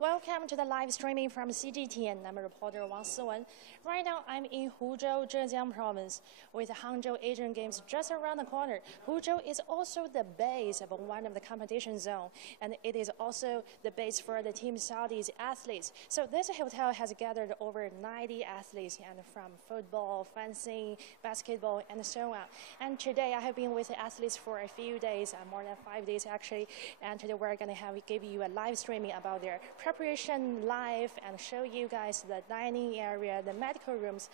Welcome to the live streaming from CGTN. I'm reporter Wang Siwen. Right now, I'm in Huzhou, Zhejiang province, with the Hangzhou Asian Games just around the corner. Huzhou is also the base of one of the competition zone, and it is also the base for the Team Saudi's athletes. So this hotel has gathered over 90 athletes, and from football, fencing, basketball, and so on. And today, I have been with the athletes for a few days, more than 5 days actually. And today, we're going to give you a live streaming about their preparation live and show you guys the dining area, the medical rooms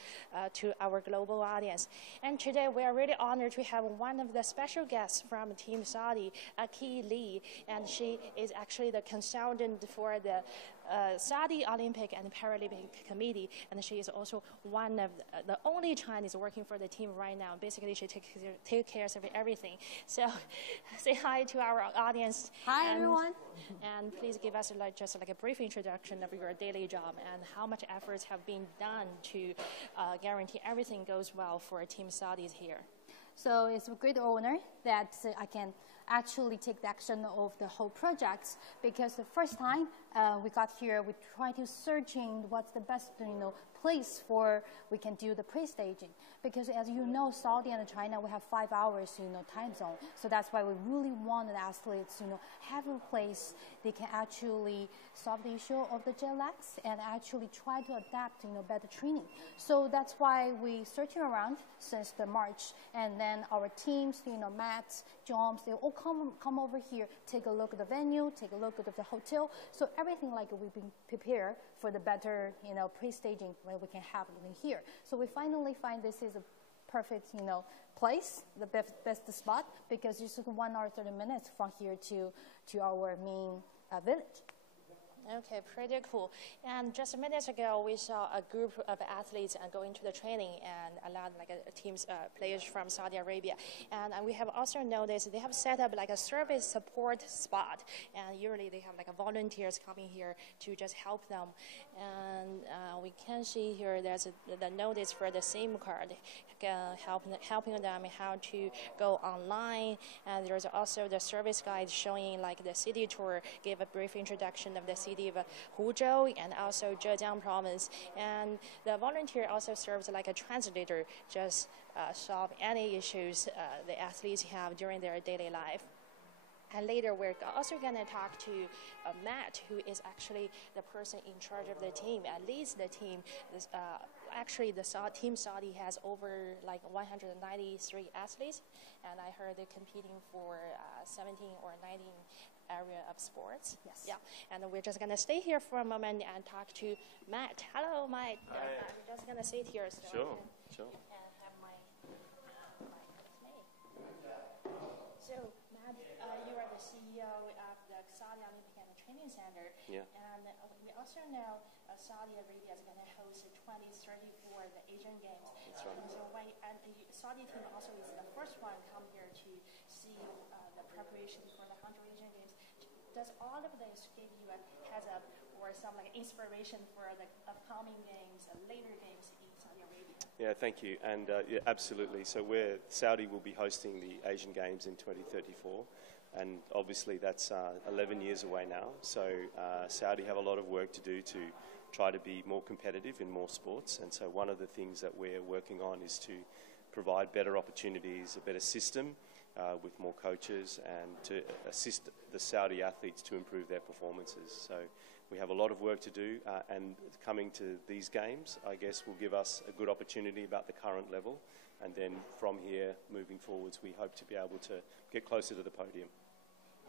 to our global audience. And today we are really honored to have one of the special guests from Team Saudi, Aki Lee, and she is actually the consultant for the Saudi Olympic and Paralympic Committee, and she is also one of the only Chinese working for the team right now. Basically, she takes care of everything. So, say hi to our audience. Hi, everyone. And please give us just a brief introduction of your daily job and how much efforts have been done to guarantee everything goes well for Team Saudis here. So it's a great honor that I can actually take the action of the whole project, because the first time we got here, we tried to searching what's the best place for we can do the pre-staging, because as you know, Saudi and China, we have 5 hours time zone, so that's why we really want the athletes have a place they can actually solve the issue of the jet lags and actually try to adapt better training. So that's why we searching around since the March, and then our teams, Matt, Joms, they all come over here, take a look at the venue, take a look at the hotel. So everything we've been prepared for the better, pre-staging where we can have it here. So we finally find this is a perfect, place, the best spot, because it's just 1 hour 30 minutes from here to our main village. Okay, pretty cool. And just minutes ago, we saw a group of athletes going to the training, and a lot teams, players from Saudi Arabia. And we have also noticed they have set up a service support spot, and usually they have volunteers coming here to just help them. And we can see here there's the notice for the SIM card, helping them how to go online. And there's also the service guide showing the city tour, give a brief introduction of the city of Huzhou and also Zhejiang province. And the volunteer also serves like a translator, just solve any issues the athletes have during their daily life. And later, we're also going to talk to Matt, who is actually the person in charge of the team, at least the team. Actually, the Team Saudi has over 193 athletes, and I heard they're competing for 17 or 19 area of sports. Yes. Yeah. And we're just going to stay here for a moment and talk to Matt. Hello, Matt. We're just going to sit here. So Sure. And have my mic with me. So, Matt, you are the CEO of the Saudi Olympic and Training Center. Yeah. And we also know Saudi Arabia is going to host 2034 the Asian Games. That's right. So the Saudi team also is the first one come here to see the preparation for the Hangzhou Asian Games. Does all of this give you a heads up or some inspiration for the upcoming games, later games in Saudi Arabia? Yeah, thank you. And yeah, absolutely. So Saudi will be hosting the Asian Games in 2034. And obviously that's 11 years away now. So Saudi have a lot of work to do to try to be more competitive in more sports. And so one of the things that we're working on is to provide better opportunities, a better system with more coaches, and to assist the Saudi athletes to improve their performances. So we have a lot of work to do, and coming to these games, I guess, will give us a good opportunity about the current level. And then from here, moving forwards, we hope to be able to get closer to the podium.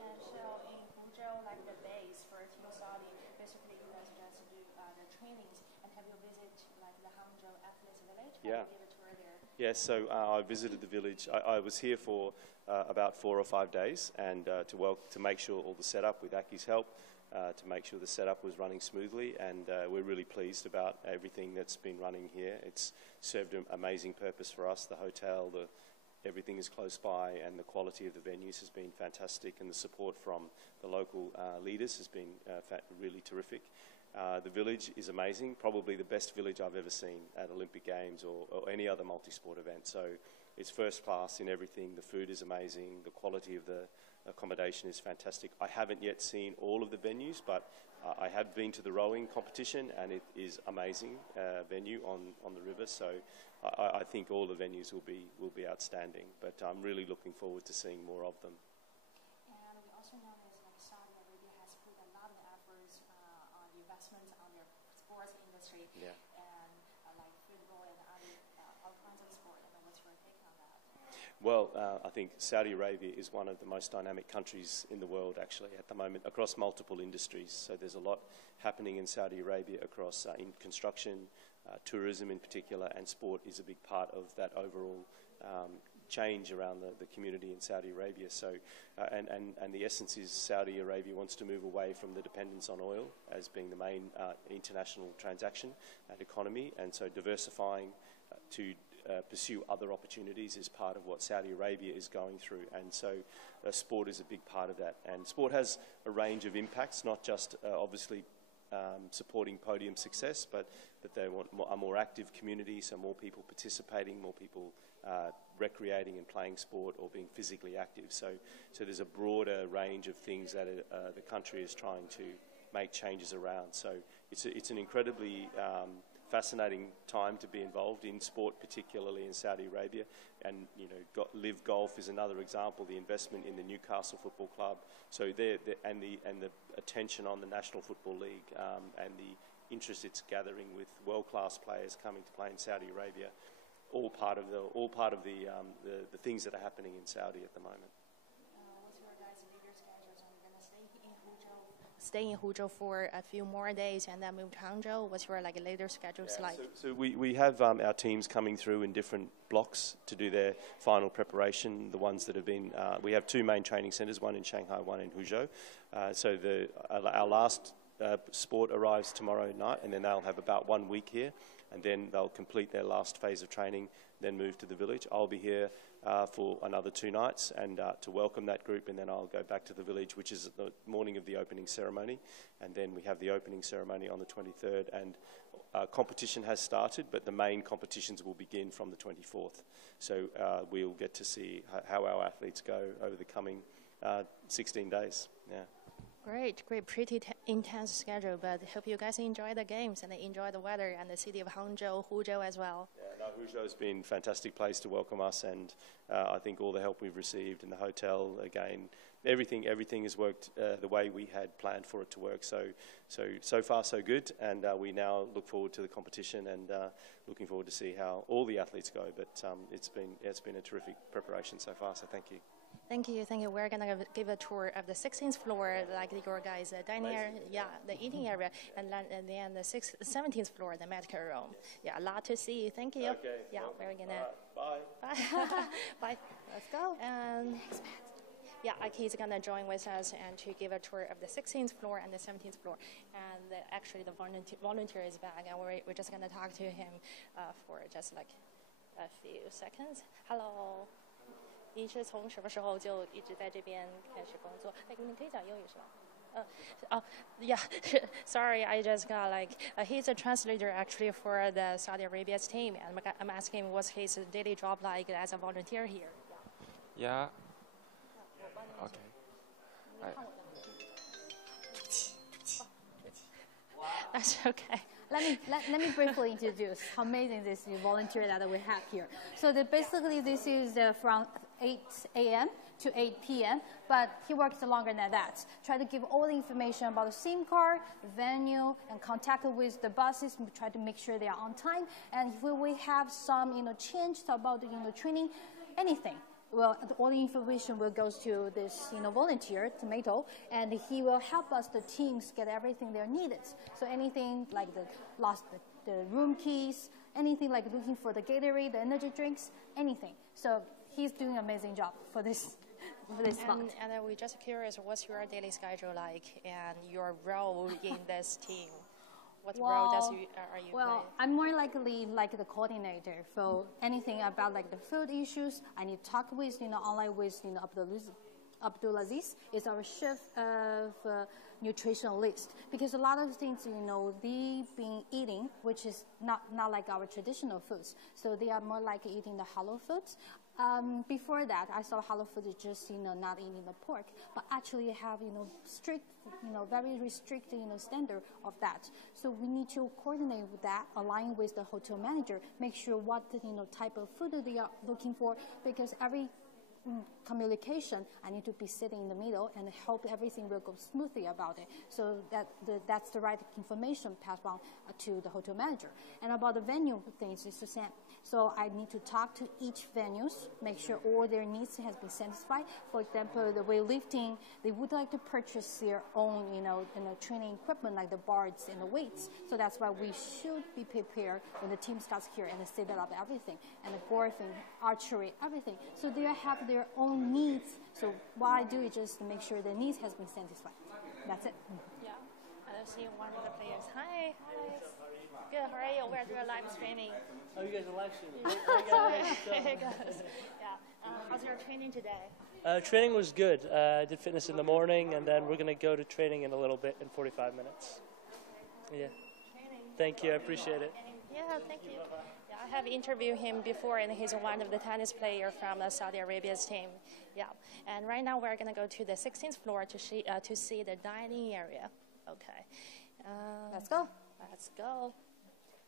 And so in Huzhou, the base for Team Saudi, basically you guys just do the trainings. And have you visited the Hangzhou Athletes Village? Yeah. Have you give a tour there? Yes, so I visited the village. I was here for about 4 or 5 days, and to make sure all the setup with Aki's help, to make sure the setup was running smoothly, and we're really pleased about everything that's been running here. It's served an amazing purpose for us. The hotel, everything is close by, and the quality of the venues has been fantastic, and the support from the local leaders has been really terrific. The village is amazing, probably the best village I've ever seen at Olympic Games or any other multi-sport event. So it's first class in everything. The food is amazing. The quality of the accommodation is fantastic. I haven't yet seen all of the venues, but I have been to the rowing competition, and it is amazing venue on the river. So I think all the venues will be outstanding. But I'm really looking forward to seeing more of them. And we also know that Saudi Arabia has put a lot of efforts on investment on their sports industry, and like football and other all kinds of sport. And what's your take on that? Well, I think Saudi Arabia is one of the most dynamic countries in the world, actually, at the moment, across multiple industries. So there's a lot happening in Saudi Arabia across in construction, tourism in particular, and sport is a big part of that overall change around the community in Saudi Arabia. So, and the essence is Saudi Arabia wants to move away from the dependence on oil as being the main international transaction and economy, and so diversifying to pursue other opportunities is part of what Saudi Arabia is going through, and so sport is a big part of that. And sport has a range of impacts, not just obviously supporting podium success, but that they want a more active community, so more people participating, more people recreating and playing sport or being physically active. So there's a broader range of things that the country is trying to make changes around. So it's an incredibly fascinating time to be involved in sport, particularly in Saudi Arabia. And Live Golf is another example. The investment in the Newcastle Football Club, so and the attention on the National Football League, and the interest it's gathering with world-class players coming to play in Saudi Arabia, all part of the things that are happening in Saudi at the moment. What's your guys' later schedules? Are you going to stay in Huzhou for a few more days and then move to Hangzhou? What's your later schedules like? So we have our teams coming through in different blocks to do their final preparation. The ones that have been, we have two main training centres, one in Shanghai, one in Huzhou. So our last sport arrives tomorrow night, and then they'll have about 1 week here, and then they'll complete their last phase of training, then move to the village. I'll be here for another 2 nights and to welcome that group, and then I'll go back to the village, which is the morning of the opening ceremony, and then we have the opening ceremony on the 23rd, and competition has started, but the main competitions will begin from the 24th. So we'll get to see how our athletes go over the coming 16 days. Yeah. Great, pretty intense schedule, but hope you guys enjoy the games and enjoy the weather and the city of Huzhou as well. Yeah, Huzhou's been a fantastic place to welcome us, and I think all the help we've received in the hotel, again, everything has worked the way we had planned for it to work. So far so good, and we now look forward to the competition and looking forward to see how all the athletes go. But it's been a terrific preparation so far. So thank you. Thank you. We're going to give a tour of the 16th floor, like your guys' dining area, the eating area, and then the 17th floor, the medical room. Yeah, a lot to see. Thank you. Okay. Yeah, we're going to... Bye. Bye. Let's go. And yeah, Aki's going to join with us and to give a tour of the 16th floor and the 17th floor. And actually, the volunteer is back, and we're just going to talk to him for just like a few seconds. Hello. 您是从什么时候就一直在这边开始工作？哎，你可以讲英语是吗？Yeah, sorry, I just got he's a translator actually for the Saudi Arabia's team, and I'm asking what's his daily job like as a volunteer here. Yeah. Okay. That's okay. Let me briefly introduce how amazing this volunteer that we have here. So basically this is from 8 a.m. to 8 p.m., but he works longer than that. Try to give all the information about the SIM card, venue, and contact with the buses, and try to make sure they are on time. And if we have some, change about training, anything. Well, all the information will go to this, volunteer, Tomato, and he will help us, the teams, get everything they're needed. So anything like the room keys, anything like looking for the Gatorade, the energy drinks, anything. So he's doing an amazing job for this spot. And we're just curious, what's your daily schedule like and your role in this team? What role are you playing? I'm more likely like the coordinator for anything about the food issues. I need to talk with, online with, Abdulaziz is our chef of nutritionalist, because a lot of things, they've been eating, which is not like our traditional foods. So they are more like eating the halal foods. Before that, I saw halal food is just, not eating the pork, but actually have, strict, very restricted, standard of that. So we need to coordinate with that, align with the hotel manager, make sure what, type of food they are looking for, because every communication, I need to be sitting in the middle and hope everything will go smoothly about it. So that's the right information passed on to the hotel manager. And about the venue things, it's the same. So I need to talk to each venues, make sure all their needs has been satisfied. For example, the weightlifting, they would like to purchase their own, training equipment like the bars and the weights. So that's why we should be prepared when the team starts here and set up everything, and the golfing, archery, everything. So they have their own needs. So what I do is just to make sure their needs has been satisfied. That's it. Yeah. And I see one of the players. Hi. Good. How are you? We're doing live streaming. Oh, you guys are live streaming. Yeah. How's your training today? Training was good. I did fitness in the morning, and then we're going to go to training in a little bit, in 45 minutes. Yeah. Thank you. I appreciate it. Yeah, thank you. Yeah, I have interviewed him before, and he's one of the tennis players from Saudi Arabia's team. Yeah. And right now we're going to go to the 16th floor to see the dining area. Okay. Let's go. Let's go.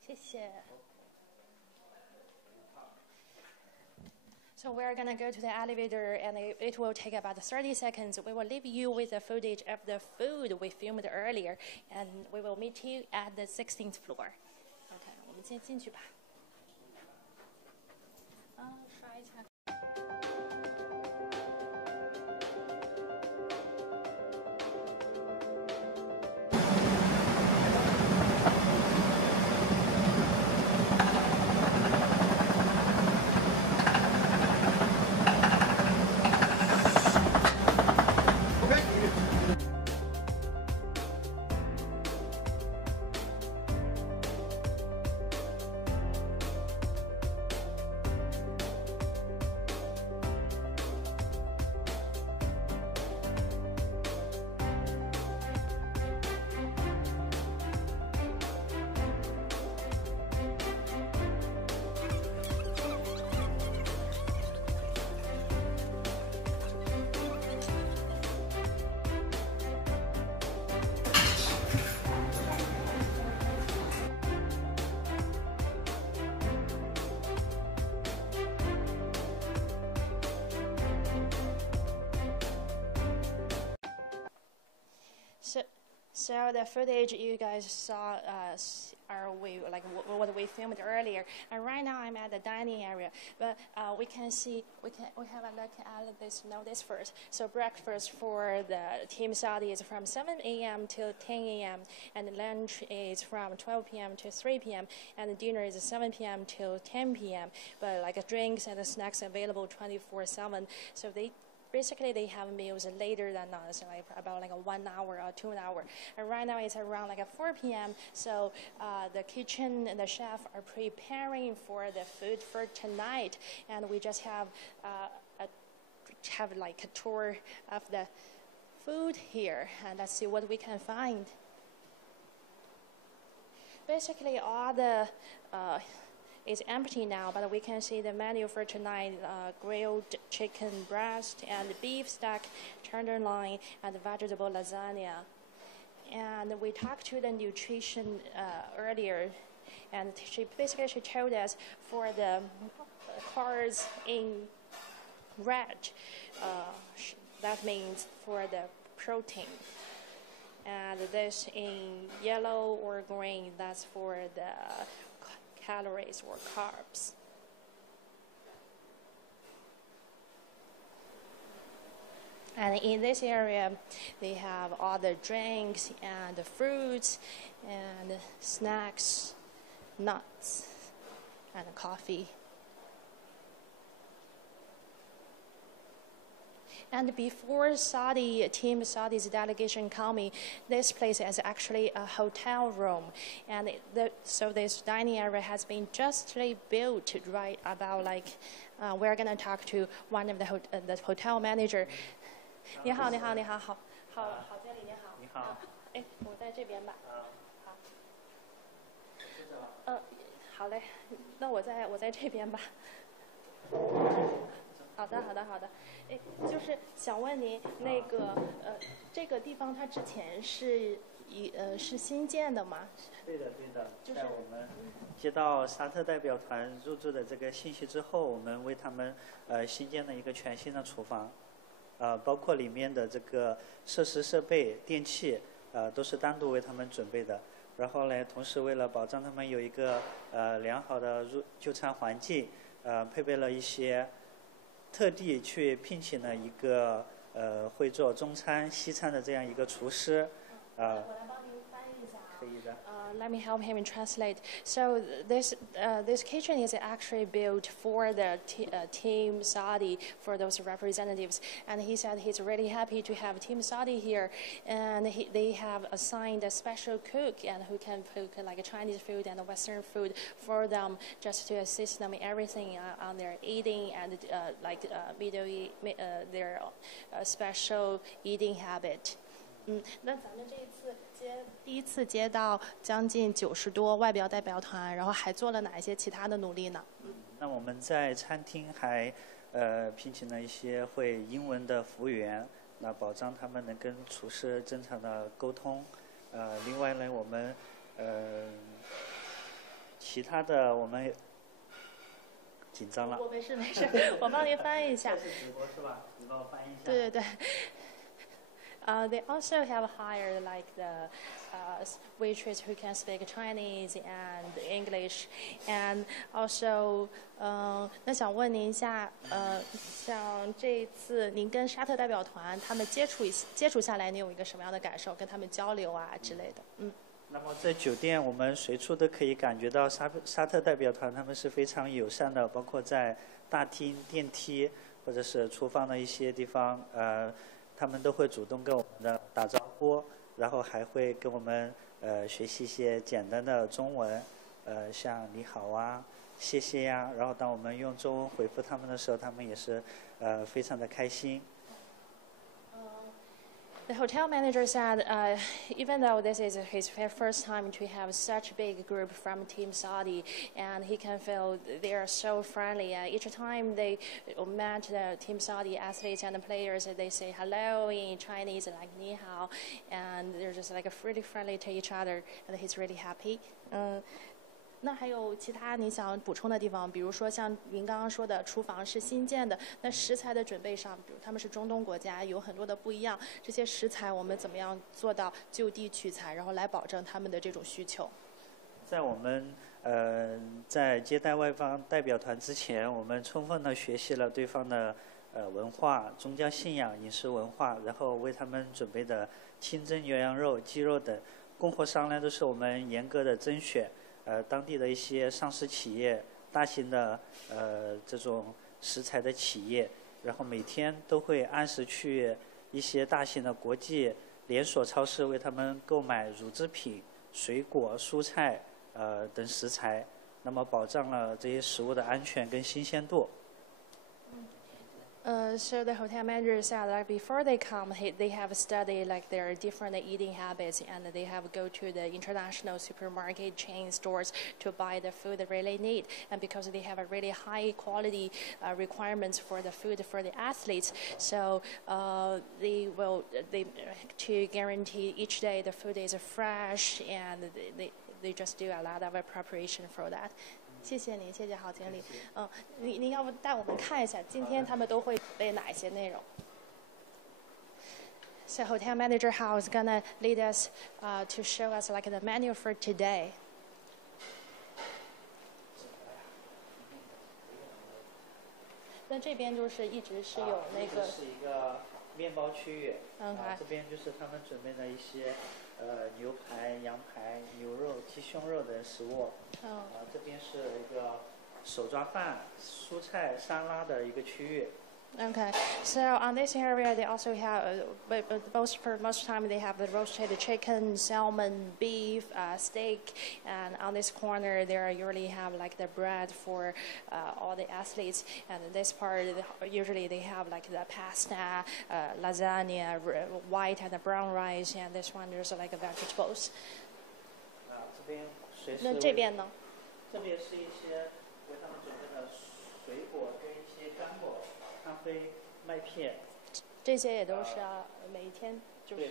谢谢. So we're going to go to the elevator, and it will take about 30 seconds. We will leave you with the footage of the food we filmed earlier, and we will meet you at the 16th floor. Okay, 我们先进去吧。刷一下。So the footage you guys saw are what we filmed earlier, and right now I'm at the dining area. But we can see we have a look at this notice first. So breakfast for the Team Saudi is from 7 a.m. till 10 a.m. and lunch is from 12 p.m. to 3 p.m. and dinner is 7 p.m. till 10 p.m. But drinks and the snacks available 24/7. So basically, they have meals later than us, about 1 hour or 2 hours. And right now it's around 4 p.m. So the kitchen and the chef are preparing for the food for tonight, and we just have a tour of the food here, and let's see what we can find. Basically, all the is empty now, but we can see the menu for tonight: grilled chicken breast and beef stack, tenderloin, and vegetable lasagna. And we talked to the nutrition earlier, and she told us for the carbs in red, that means for the protein. And this in yellow or green, that's for the calories or carbs. And in this area, they have all the drinks and the fruits and snacks, nuts, and coffee. And before Team Saudi's delegation coming, this place is actually a hotel room. And so this dining area has been justly built right about we're going to talk to one of the hotel manager. 你好，你好，你好，好，经理您好。你好。哎，我在这边吧。好。好嘞，那我在这边吧。好的。哎，就是想问您，那个这个地方它之前是新建的吗？对的。在我们接到沙特代表团入住的这个信息之后，我们为他们新建了一个全新的厨房，包括里面的这个设施设备、电器，都是单独为他们准备的。然后呢，同时为了保障他们有一个良好的就餐环境，配备了一些特地去聘请了一个会做中餐、西餐的这样一个厨师。我来帮您翻译一下啊。可以的。Let me help him translate. So this kitchen is actually built for the Team Saudi, for those representatives. And he said he's really happy to have Team Saudi here. And they have assigned a special cook and who can cook like Chinese food and Western food for them, just to assist them in everything on their eating and their special eating habit. 那咱们这一次第一次接到将近90多外表代表团，然后还做了哪一些其他的努力呢？那我们在餐厅还聘请了一些会英文的服务员，那保障他们能跟厨师正常的沟通。另外呢，我们其他的我们紧张了。我没事，我帮您翻译一下。这是直播是吧？你帮我翻译一下。对。They also have hired like the waitress who can speak Chinese and English, and also 那想问您一下，像这一次您跟沙特代表团他们接触下来，你有一个什么样的感受？跟他们交流啊之类的，那么在酒店，我们随处都可以感觉到沙特代表团他们是非常友善的，包括在大厅、电梯或者是厨房的一些地方，他们都会主动跟我们的打招呼，然后还会跟我们学习一些简单的中文，像你好啊、谢谢呀。然后当我们用中文回复他们的时候，他们也是非常的开心。The hotel manager said, even though this is his first time to have such a big group from Team Saudi, and he can feel they are so friendly. Each time they met the Team Saudi athletes and the players, they say hello in Chinese, like 你好, and they're just like really friendly to each other, and he's really happy. 那还有其他你想补充的地方？比如说像您刚刚说的，厨房是新建的，那食材的准备上，比如他们是中东国家，有很多的不一样。这些食材我们怎么样做到就地取材，然后来保证他们的这种需求？在我们在接待外方代表团之前，我们充分的学习了对方的文化、宗教信仰、饮食文化，然后为他们准备的清蒸牛羊肉、鸡肉等供货商呢，都是我们严格的甄选。当地的一些上市企业、大型的这种食材的企业，然后每天都会按时去一些大型的国际连锁超市为他们购买乳制品、水果、蔬菜等食材，那么保障了这些食物的安全跟新鲜度。So the hotel manager said like before they come, they have studied like their different eating habits, and they have go to the international supermarket chain stores to buy the food they really need. And because they have a really high quality requirements for the food for the athletes, so they to guarantee each day the food is fresh, and they just do a lot of preparation for that. 谢谢您，谢谢郝经理。您要不带我们看一下，今天他们都会备哪一些内容 ？So hotel manager Hao is gonna lead us to show us like the menu for today. 那这边就是一直是有那个。是一个面包区域。这边就是他们准备的一些。牛排、羊排、牛肉、鸡胸肉的食物。这边是一个手抓饭、蔬菜沙拉的一个区域。Okay, so on this area, they also have, for most time, they have the roasted chicken, salmon, beef, steak, and on this corner, they usually have like the bread for all the athletes, and this part, usually they have like the pasta, lasagna, white and brown rice, and this one there's like vegetables. 那这边呢？这边是一些为他们准备的水果跟一些干果。 咖啡、麦片，这些也都是要每一天就是，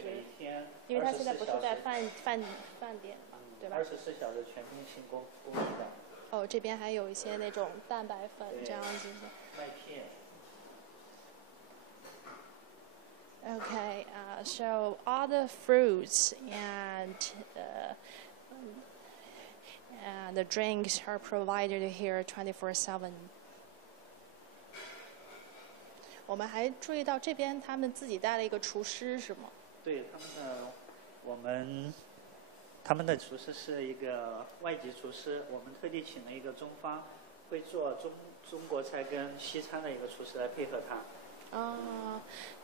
因为他现在不是在饭店嘛，对吧？24小时全面性供应的。哦，这边还有一些那种蛋白粉这样子的。麦片。Okay, so all the fruits and the drinks are provided here 24/7. 我们还注意到这边他们自己带了一个厨师，是吗？对，他们的厨师是一个外籍厨师，我们特地请了一个中方，会做中国菜跟西餐的一个厨师来配合他。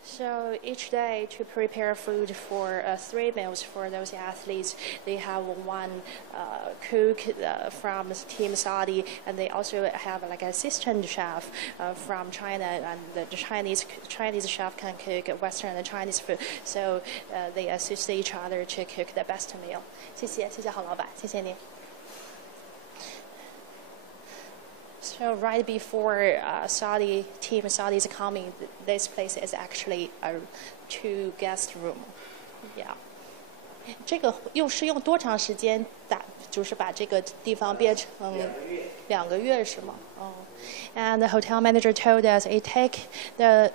So each day to prepare food for 3 meals for those athletes, they have one cook from Team Saudi, and they also have like an assistant chef from China, and the Chinese chef can cook Western and Chinese food. So they assist each other to cook the best meal. 谢谢郝老板，谢谢您。So right before Team Saudi is coming, this place is actually a 2 guest room. Yeah. 这个用多长时间就是把这个地方变成2个月是吗？哦。And the hotel manager told us it take the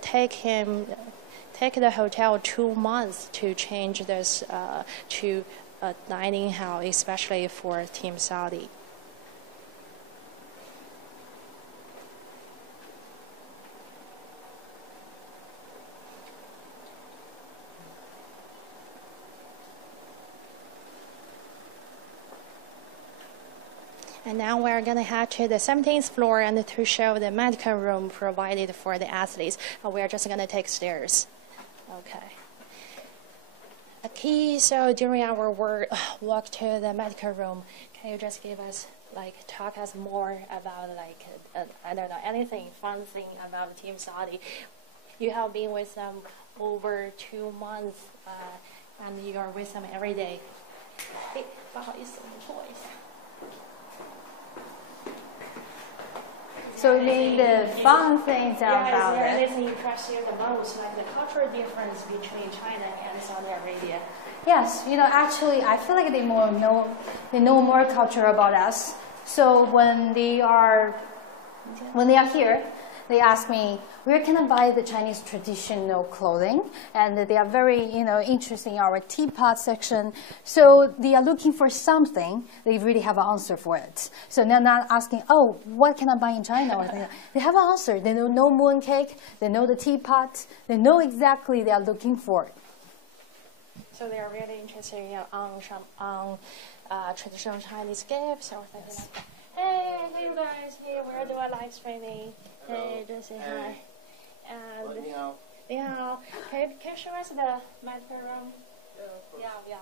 hotel 2 months to change this to a dining hall, especially for Team Saudi. And now we're going to head to the 17th floor and to show the medical room provided for the athletes. We're just going to take stairs. Okay. So during our walk to the medical room, can you just give us, talk us more about, I don't know, anything, fun thing about Team Saudi? You have been with them over 2 months, and you are with them every day. Hey, 不好意思，我错一下。 So you mean the fun things about is there it? anything impressed you the most, like the cultural difference between China and Saudi Arabia? Yes, actually, I feel like they know more culture about us. So when they are here, they ask me, where can I buy the Chinese traditional clothing? And they are very, interested in our teapot section. So they are looking for something. They really have an answer for it. So they're not asking, oh, what can I buy in China? They have an answer. They know mooncake. They know the teapot. They know exactly they are looking for. So they are really interested on traditional Chinese gifts or things like that. Hey, you guys, here we're doing live streaming. Hey, just say hi. And can you show us the medical room? Yeah.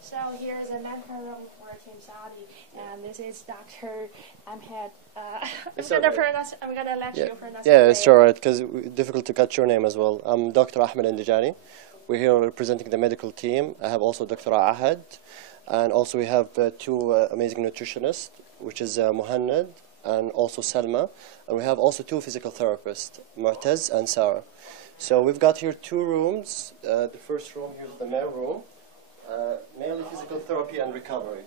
So here is a medical room for Team Saudi, and this is Dr. Ahmed. I'm gonna let you pronounce. Yeah, it's alright, because it's difficult to catch your name as well. I'm Dr. Ahmed Ndijani. We're here representing the medical team. I have also Dr. Ahad, and also we have 2 amazing nutritionists, which is Muhannad and also Salma, and we have also 2 physical therapists, Mu'taz and Sarah. So we've got here 2 rooms. The first room here is the male room, mainly physical therapy and recovery.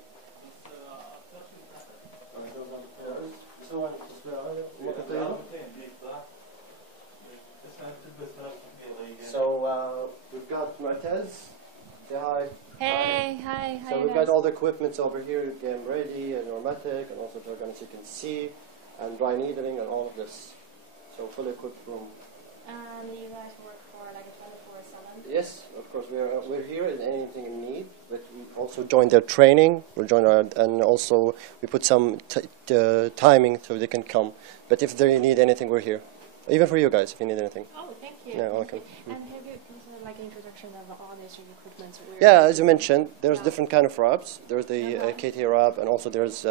So we've got Mu'taz. Say hi. Hey, hi. So we've got all the equipment over here, game ready, and normatic, and also as you can see, and dry needling, and all of this. So fully equipped room. And you guys work for like 24/7? Yes, of course. We're here in anything in need, but we also join their training. We join and also we put some timing so they can come. But if they need anything, we're here. Even for you guys, if you need anything. Oh, thank you. Yeah, welcome. And have you considered like introduction of all these recruitments? Yeah, as you mentioned, there's different kind of wraps. There's the KT wrap, and also there's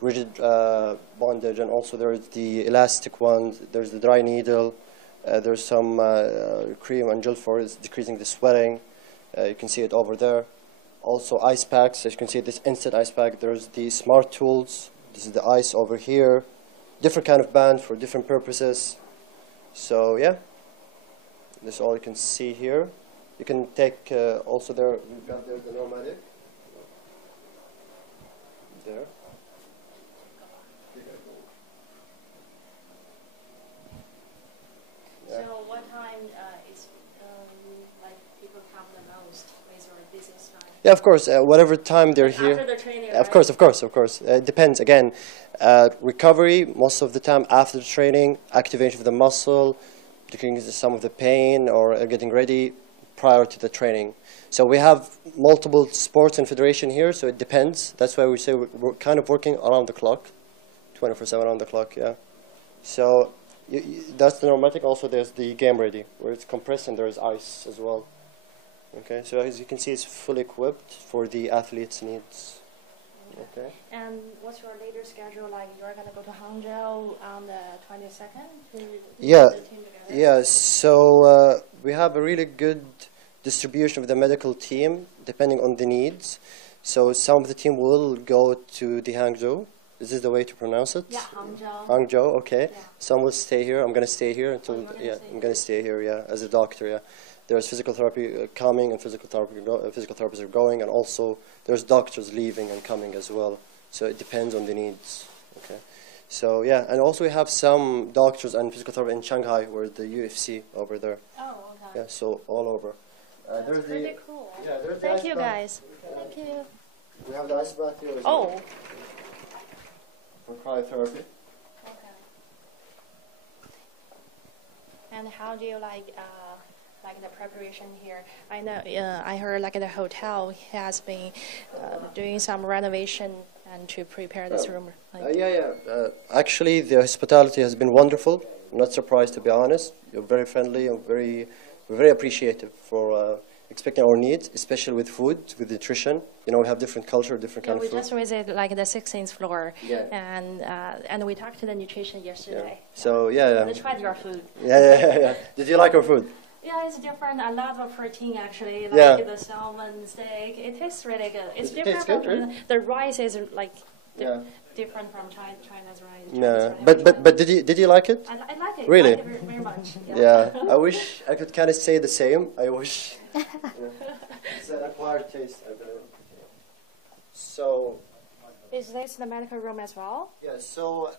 rigid bondage, and also there's the elastic ones. There's the dry needle. There's some cream and gel for decreasing the sweating. You can see it over there. Also ice packs. As you can see, this instant ice pack. There's the smart tools. This is the ice over here. Different kind of band for different purposes. So yeah, this is all you can see here. You can take also there. We've got there's the nomadic. There. So what time is like people come the most with your business time? Yeah, of course. Whatever time they're here. After the training, Of course, of course, of course. It depends. Again, recovery most of the time after the training, activation of the muscle, decreasing some of the pain, or getting ready prior to the training. So we have multiple sports and federation here, so it depends. That's why we say we're kind of working around the clock, 24/7 around the clock. Yeah. So that's the pneumatic. Also, there's the game ready, where it's compressed and there's ice as well. Okay, so as you can see, it's fully equipped for the athlete's needs. Okay. And what's your later schedule like? You're gonna go to Huzhou on the 22nd to Yeah, put the team together? yeah. So we have a really good distribution of the medical team depending on the needs. So some of the team will go to the Hangzhou. Is this the way to pronounce it? Yeah, Hangzhou. Hangzhou, okay. Yeah. Some will stay here. I'm gonna stay here until you're gonna yeah. stay I'm gonna stay here. Yeah, as a doctor. Yeah. There's physical therapy coming and physical therapists are going, and also there's doctors leaving and coming as well. So it depends on the needs. Okay. So yeah, and also we have some doctors and physical therapists in Shanghai, where the UFC over there. Oh, okay. Yeah, so all over. That's there's pretty cool. Yeah, there's the Thank ice you, bath. guys. Thank you. We have the ice bath here as Oh, well for cryotherapy. okay. And how do you like the preparation here? I know I heard like the hotel has been doing some renovation and to prepare this room. Like, Actually, the hospitality has been wonderful. I'm not surprised, to be honest. You're very friendly and we're very appreciative for expecting our needs, especially with food, with nutrition. You know, we have different culture, different kind we of food. just visited like the 16th floor, Yeah. and we talked to the nutrition yesterday. So We yeah. tried your food. Yeah. Did you like our food? Yeah, it's different. A lot of protein actually. Like Yeah. the salmon steak, it tastes really good. It's It different tastes good, from right? the rice is like Yeah. different from China's rice. No, Chinese rice. but did you like it? I like it. Really? I like it very, very much. Yeah. I wish I could kind of say the same. I wish. Yeah. It's an acquired taste, I believe. So. Is this the medical room as well? Yeah, so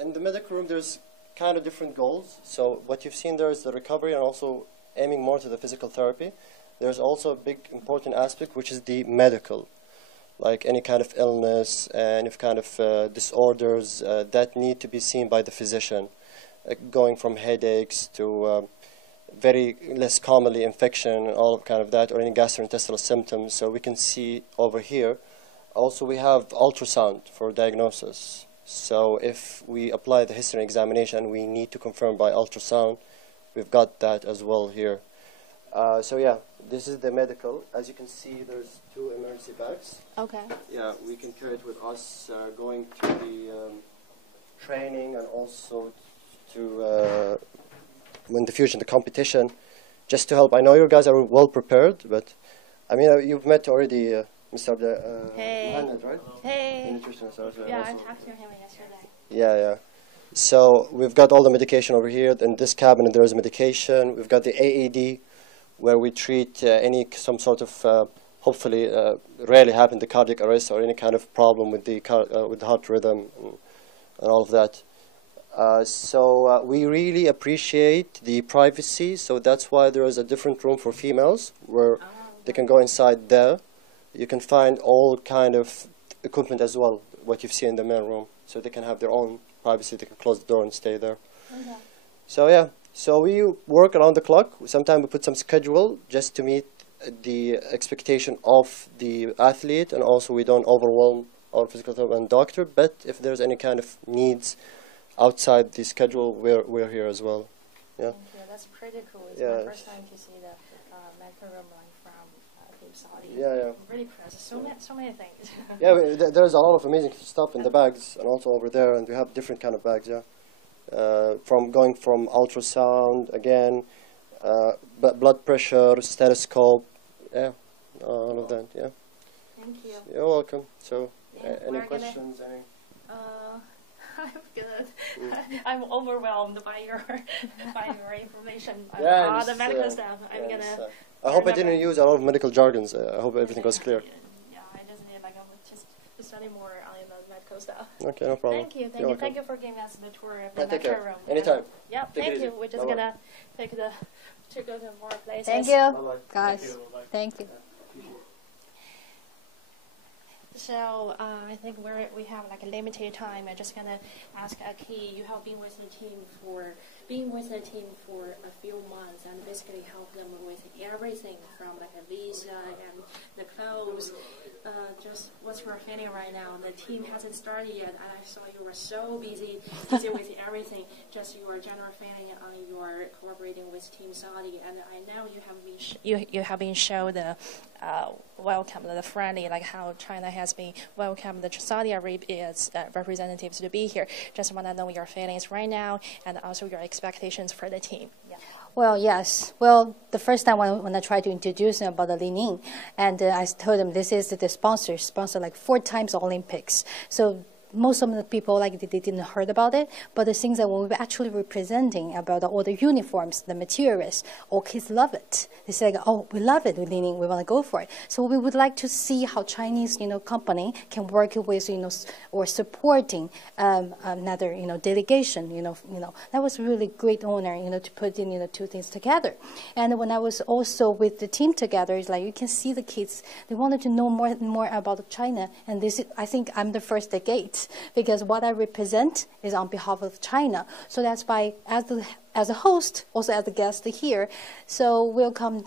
in the medical room, there's kind of different goals. So what you've seen there is the recovery and also aiming more to the physical therapy. There's also a big important aspect, which is the medical, like any kind of illness, any kind of disorders that need to be seen by the physician, going from headaches to very less commonly infection and all of kind of that, or any gastrointestinal symptoms. So we can see over here. Also, we have ultrasound for diagnosis. So if we apply the history examination, we need to confirm by ultrasound. We've got that as well here. So yeah, this is the medical. As you can see, there's 2 emergency bags. Okay. Yeah, we can carry it with us going to the training and also to in the future, the competition, just to help. I know you guys are well prepared, but I mean, you've met already Mr. Hey. Mohammed, right? The Hey. nutritionist also. Yeah, I talked to him yesterday. Yeah. So we've got all the medication over here. In this cabinet, there is medication. We've got the AED, where we treat some sort of, hopefully, rarely happen, the cardiac arrest or any kind of problem with the heart rhythm and all of that. So we really appreciate the privacy. So that's why there is a different room for females where they can go inside there. You can find all kind of equipment as well, what you've seen in the main room. So they can have their own privacy. They can close the door and stay there. Okay. So yeah, so we work around the clock. Sometimes we put some schedule just to meet the expectation of the athlete, and also we don't overwhelm our physical therapist and doctor. But if there's any kind of needs outside the schedule, we're here as well. Yeah. Thank you. That's pretty cool. It's Yeah. my first time to see the medical room like from Team Saudi. Yeah. I'm really impressed. So many things. Yeah, there's a lot of amazing stuff in the bags, and also over there, and we have different kind of bags. Yeah, from going from ultrasound again, blood pressure, stethoscope. Yeah, all of that. Yeah. Thank you. You're welcome. So, And any we're gonna- questions? Any? I'm good. I'm overwhelmed by your information on Yeah, all it's, the medical uh, stuff. I'm Yeah, gonna. it's, I hope I didn't use a lot of medical jargons. I hope everything was clear. Yeah, I just need like just to study more on the medical stuff. Okay, no problem. Thank you, You're thank welcome. you for giving us the tour of Yeah, the take lecture care. room. Anytime. Yeah, Take it thank easy. you. We're just Bye-bye. gonna take to go to more places. Thank you, Bye-bye. guys. Thank you. So I think we have like a limited time. I'm just gonna ask Aki. You have been with the team for a few months and basically help them with everything from like a visa and the clothes. Just what's your feeling right now? The team hasn't started yet, and I saw you were so busy with everything. Just your general feeling on your cooperating with Team Saudi, and I know you have been shown the welcome, the friendly, like how China has been welcomed the Saudi Arabia's representatives to be here. Just want to know your feelings right now, and also your expectations for the team. Yeah. Well, yes. Well, the first time when I tried to introduce them about the Li Ning, and I told them this is the sponsor like 4 times Olympics. So most of the people like they didn't heard about it, but the things that we were actually representing about all the uniforms, the materials, all kids love it. They say, "Oh, we love it, Li Ning. We want to go for it." So we would like to see how Chinese, company can work with, or supporting another, delegation. That was really great honor, to put in, 2 things together. And when I was also with the team together, it's like you can see the kids. They wanted to know more about China, and this is, I think I'm the first gate. Because what I represent is on behalf of China. So that's why, as a host, also as a guest here, so welcome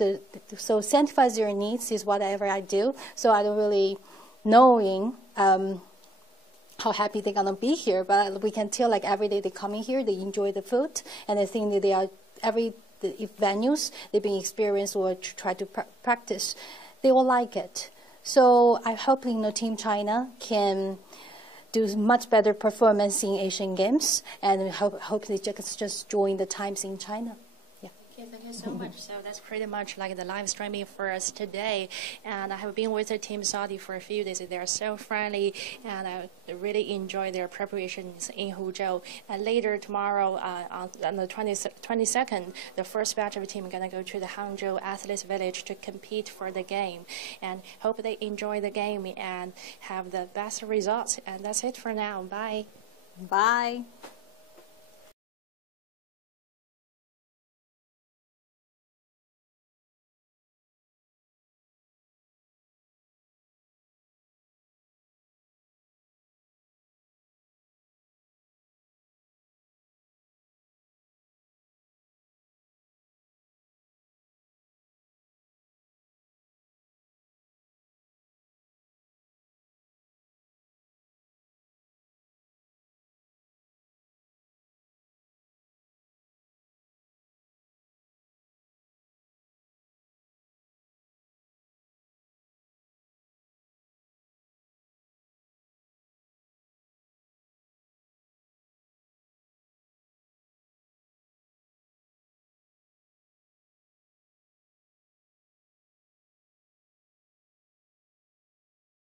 so sanctify their needs is whatever I do. So I don't really knowing how happy they're gonna be here, but we can tell like every day they come in here, they enjoy the food, and I think that they are the venues they've been experienced or try to practice, they will like it. So I hope Team China can do much better performance in Asian Games, and hope they just join the times in China. Yeah. Okay, thank you so much. So that's pretty much like the live streaming for us today. And I have been with the Team Saudi for a few days. They are so friendly, and I really enjoy their preparations in Huzhou. And later tomorrow, on the 22nd, the first batch of the team are going to go to the Huzhou Athletes Village to compete for the game. And hope they enjoy the game and have the best results. And that's it for now. Bye. Bye.